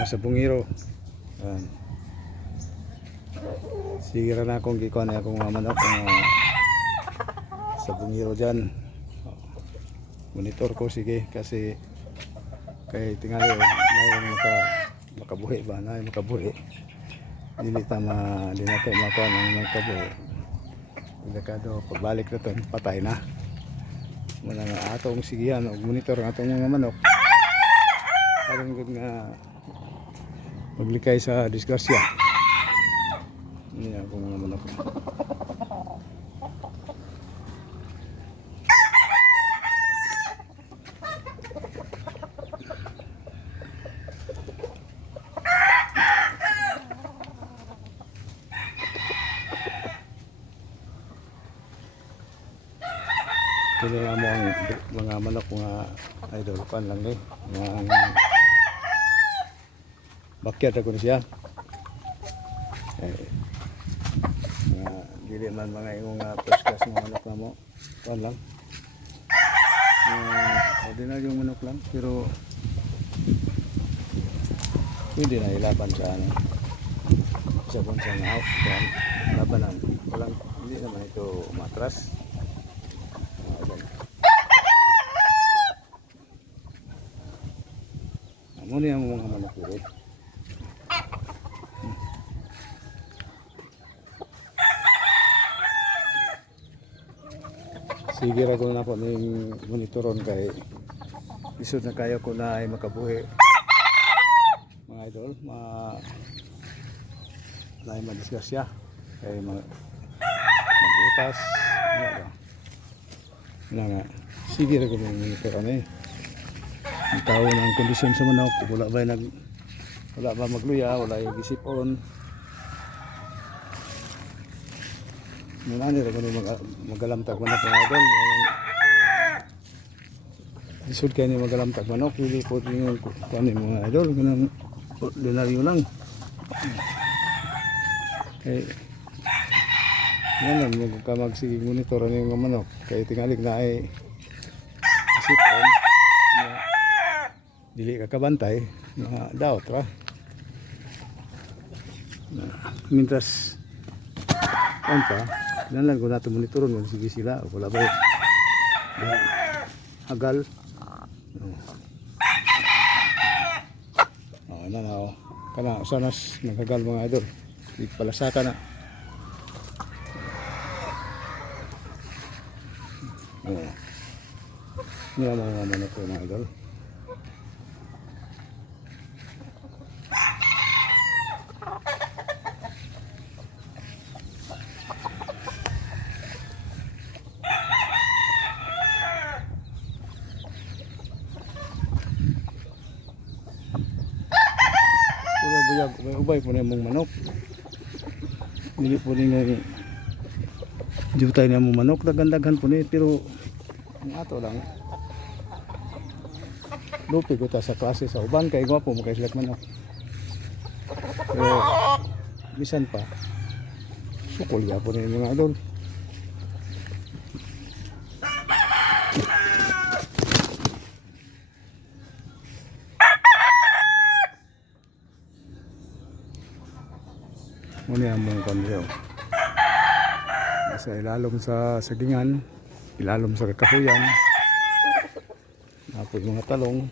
mga sabungiro. Ayan. Sige na akong gikuha na akong mga manok sabungiro dyan. Monitor ko sige kasi kay tingali mayroong makabuhi ba na makabuhi. Dili tama din nato makuha ng makabuhi. Delikado pagbalik na to patay na. Wala nga atong sigihan og monitor ng atong mga manok. Aron gud nga maglikay sa disgrasya. Ini ako mga manok. Kini mo ang mga manok mga idol pan lang ni. Mga backyard ako na siya. Dili man mga imong podcast mga manok na mo. Pan lang. Ordinary yung manok lang pero pwede na ilaban sa ano. Sa bansang house kan labanan. Walang hindi naman ito matras. Muna yung mga manok ulit. Sige ra ko na po ng monitoron kay isod na kayo ko na ay makabuhi. Mga idol, na ay madisgrasya kay mag-utas. Wala nga. Sige ra ko ng monitoron eh. Ang tao ng kondisyon sa manok, wala ba magluya, wala yung gisipon. Muna nila kung magalamtag manok ng idol. Isod kayo ni magalamtag manok, hindi po yung kuhanin mga idol, ganang ordinaryo lang. Kaya yan lang, magsiging monitor yung mga manok. Kaya tingali na ay isipon. Dili ka kabantay na daot ra. Mintras pa, lang ko nato monitoron kung sige sila wala ba hagal. Na kana sanas naghagal mga idol. Ipalasaka na. Mga manok ko mga idol. May ubay po na mong manok. Hindi po rin nga jutay na mong manok. Daghan-daghan po na pero ang ato lang lupi ko ta sa klase sa uban kay gwapo mo kay silak manok. Pero bisan pa sukol ya po na yung mga idol. Muna ang mong kandyo sa ilalom sa sagingan, ilalom sa kakahuyan, napod mga talong,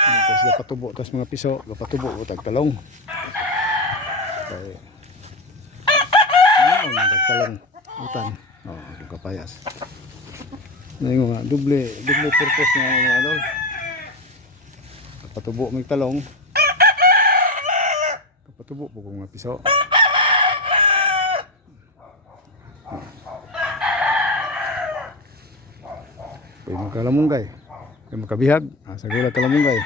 tapos gapatubo, tapos mga piso gapatubo o tagtalong kaya tagtalong utan kapayas na yung mga double purpose na mga idol. Gapatubo may talong, patubo po kung mga piso. Pwede magkalamunggay. Pwede magkabihag. Sa gulat kalamunggay.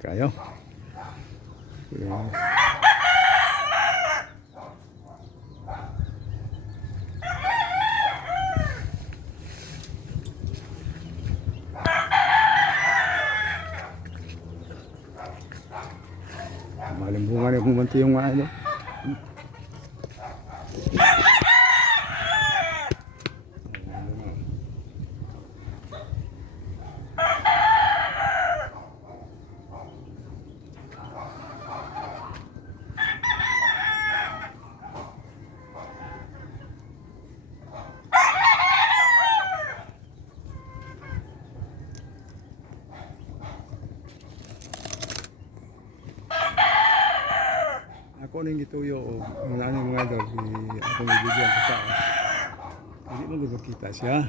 Kayo. Malimbungan yung kumanti yung mga ano. ako ning gituyo o wala na mga idol ako may bigyan sa taas. Hindi mo makita siya.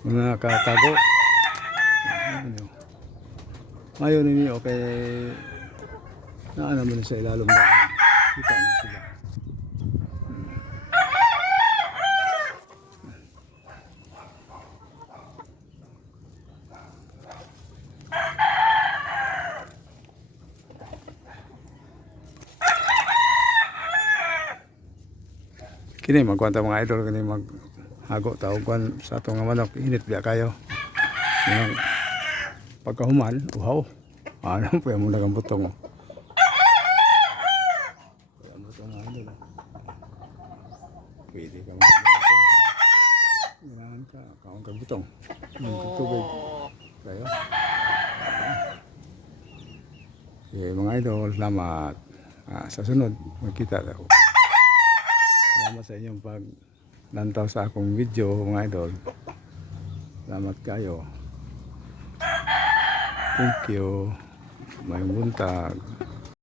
Mga katago. Ngayon ini okay. Naano mo sa ilalong ba? Kita mo sila. Kini magkwanta mga idol kini maghago tawag kwan sa atong nga manok init biya kayo. Yang pagkahuman uhaw. Ano pa mo nagang butong. Ang butong nga idol. Pwede ka mo. Ganahan ka kaon kag butong. Tubig. Kayo. Mga idol, salamat. Sa sunod, magkita daw. Salamat sa inyong paglantaw sa akong video mga idol. Salamat kayo. Thank you. Mayong buntag.